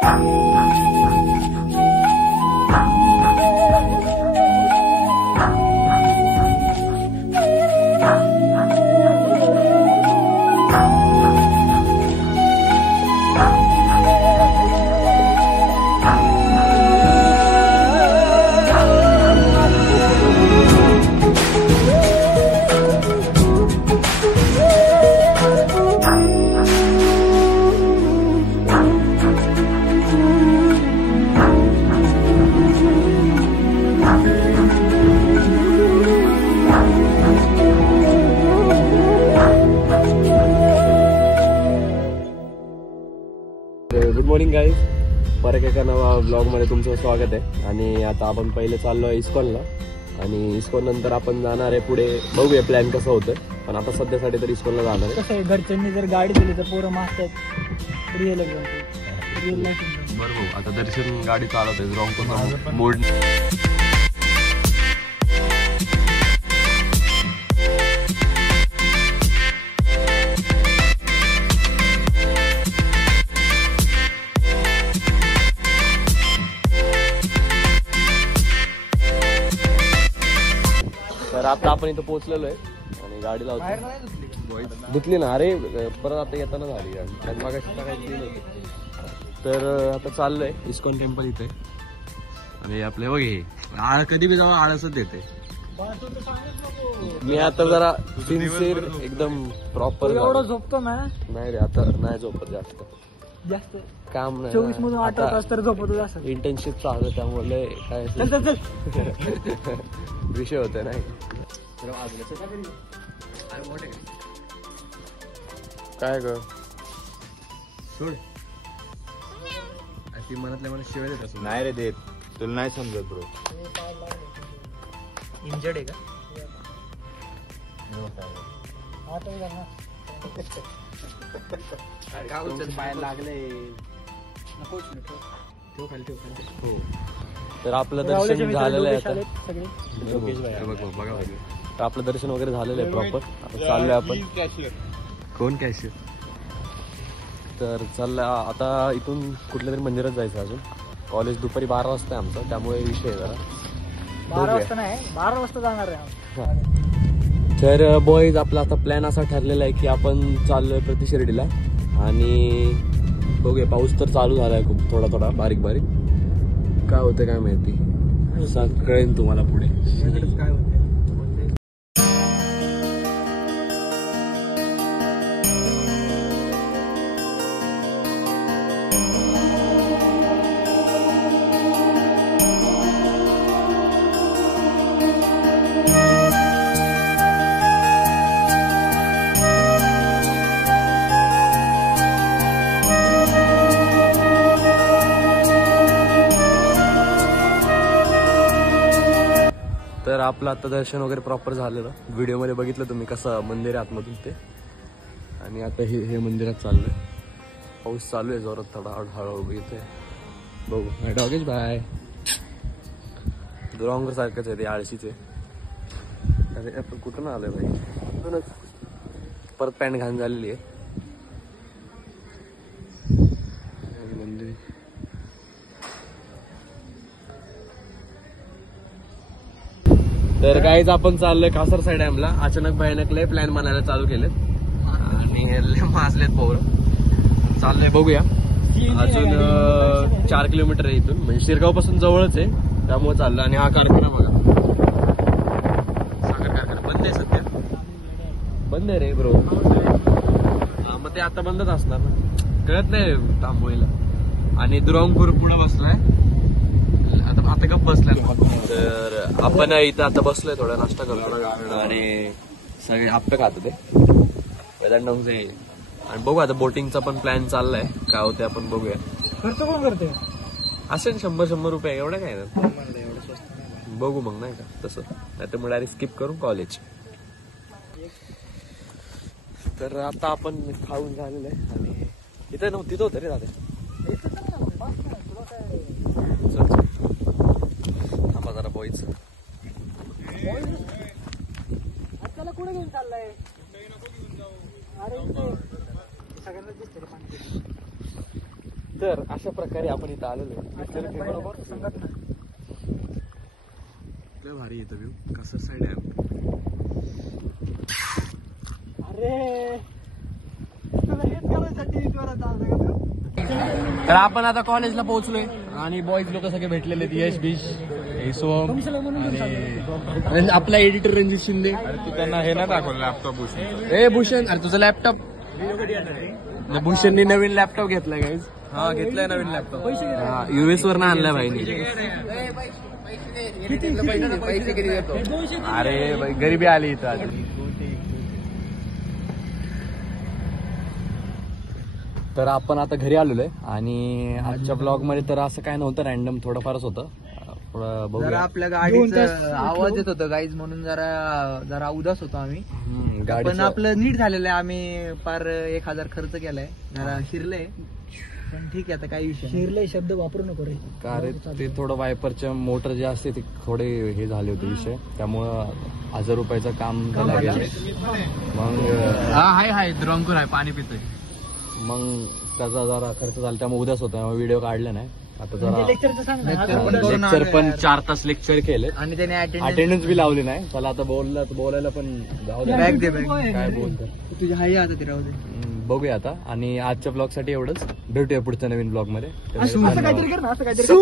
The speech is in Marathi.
गुड मॉर्निंग गाईज, परत एका नवा ब्लॉगमध्ये तुमचं स्वागत आहे. आणि आता आपण पहिले चाललो आहे इस्कॉनला आणि इस्कॉन नंतर आपण जाणार आहे पुढे. बघूया प्लॅन कसं होतं, पण आता सध्यासाठी तर इस्कॉनला जाणार आहे. कसं आहे, घरच्यांनी जर गाडी दिली तर पोरं मागतात रिअल एकदम. बरोबर, आता दर्शन गाडी चालवत आहे रॉंग मोड. तर आता आपण इथं पोहोचलेलो आहे आणि गाडी लावतो. धुतली ना, अरे परत आता येताना झाली गाडी, मागाशी टाकायची नव्हती. तर आता चाललोय इस्कॉन टेम्पल इथे. आणि आपले बघे कधी बी जावा आळसच देते. मी आता जरा सिन्सिअर एकदम प्रॉपर एवढं झोपतो ना. नाही रे, आता नाही झोपत जास्त काम नाही. 24 मधून 8 तास तर झोपतो असं. इंटर्नशिप चालू त्यामुळे काय विषय होते नाही. काय ग सोड, ती मनातल्या मला शिवाय देत असं. नाही रे देत, तुला नाही समजत ब्रो. इंजर्ड आहे का? तर आपलं दर्शन झालेलं आहे आता. बघा, तर आपलं दर्शन वगैरे झालेलं आहे प्रॉपर. आता चाललोय आपण. कोण कॅशियर? तर चाललं आता इथून कुठल्या तरी मंदिरात जायचं. अजून कॉलेज दुपारी 12 वाजता आहे आमचं, त्यामुळे विषय जरा 12 वाजता नाही, 12 वाजता जाणार आहे. तर बॉईज, आपला आता प्लॅन असा ठरलेला आहे की आपण चाललोय प्रति शिर्डीला. आणि बघूया, पाऊस तर चालू झालाय खूप, थोडा थोडा बारीक बारीक. काय होतं काय माहिती, कळेल तुम्हाला पुढे काय होतं. तर आपलं आता दर्शन वगैरे प्रॉपर झालेलं. व्हिडिओमध्ये बघितलं तुम्ही कसं मंदिर आहे आतमधून ते. आणि आता हे मंदिरात चाललोय. पाऊस चालू आहे जोरात, थोडा हळूहळू इथे. बघू डॉगेश बाय. दुरांगर सारखंच आहे ते, आळशीचे. अरे आपण कुठून आलोय भाई, परत पॅन्ट घाण झालेली आहे. मंदिर तर काहीच आपण चाललोय कासरसाई डॅमला. अचानक भयानक लय प्लॅन बनायला चालू केलेत आणि लय माजलेत पोरं. चाललंय बघूया. अजून 4 किलोमीटर आहे इथून, म्हणजे शिरगाव पासून जवळच आहे, त्यामुळे चाललं. आणि हा कारखाना बघा, साखर कारखाना बंद आहे सध्या. बंद आहे रे ब्रो. मग ते आता बंदच असणार ना, कळत नाही तांबोळीला. आणि दुरांगपूर पुढे बसलाय आता गप बसलाय. तर आपण इथं आता बसलोय, थोडा नाश्ता करतो आणि सगळे आप्पे खातो ते वेदांडोंगचे. आणि बघू आता बोटिंगचा पण प्लॅन चाललाय, काय होते आपण बघूया. खर्च कोण करते? असेल 100 रुपये, एवढं काय ना. बघू मग, नाही का तसं, नाही तर मग डायरेक्ट स्किप करू कॉलेज. तर आता आपण खाऊन झालेलं आहे आणि इथं नव्हती तो तरी दादा. थांबा जरा बॉईच. त्याला कुठे घेऊन चाललाय? अरे सगळ्यांना दिसते. तर तर अशा प्रकारे आपण इथं आलेलो आहे. बरोबर लय भारी येतं व्ह्यू. कसं साईड आहे अरे तुला हेच करायसाठी जोरात आला का तू? तर आपण आता कॉलेजला पोहोचलोय आणि बॉईज लोक सगळे भेटलेले आहेत. यश बिश सोम आणि आपला एडिटर रणजित शिंदे. तू त्यांना हे ना दाखवलं लॅपटॉप भूषण. ए भूषण, अरे तुझं लॅपटॉप. भूषणनी नवीन लॅपटॉप घेतलाय गाईज. हा घेतलाय नवीन लॅपटॉप. US वर आणलाय भाईनी. अरे भाई गरिबी आली इथं आज. तर आपण आता घरी आलेलो आहे आणि आजच्या ब्लॉग मध्ये तर असं काय नव्हतं, रॅन्डम थोडंफारच होतं. जरा बघूया. आपल्या गाडीचा आवाज येत होता गाईज, म्हणून जरा उदास होतो आम्ही. पण गाडीचं आपलं नीट झालेलं आहे. आम्ही पार 1000 खर्च केलाय, जरा शिरलंय, पण ठीक आहे आता काही विषय. शिरलंय शब्द वापरू नको रे. का रे ते थोडं वायपरच्या मोटर जे असते ते थोडे हे झाले होते विषय, त्यामुळं 1000 रुपयाचं काम झालं गेलं. मग हाय द्रंकूर आहे, पाणी पितोय. मग त्याचा जरा खर्च झाला, त्यामुळे उद्याच होता, व्हिडिओ काढले नाही. आता जरा लेक्चरचं सांग ना. लेक्चर पण 4 तास लेक्चर केले आणि त्याने अटेंडन्स बी लावली नाही. त्याला आता बोलायला पण जाऊ दे. बॅग दे, बॅग. काय बोलतो तुझ्या हाई आता ते राहू दे. बघूया आता. आणि आजच्या ब्लॉग साठी एवढंच. भेटूया पुढच्या नवीन ब्लॉग मध्ये. असं काहीतरी कर ना, असं काहीतरी कर.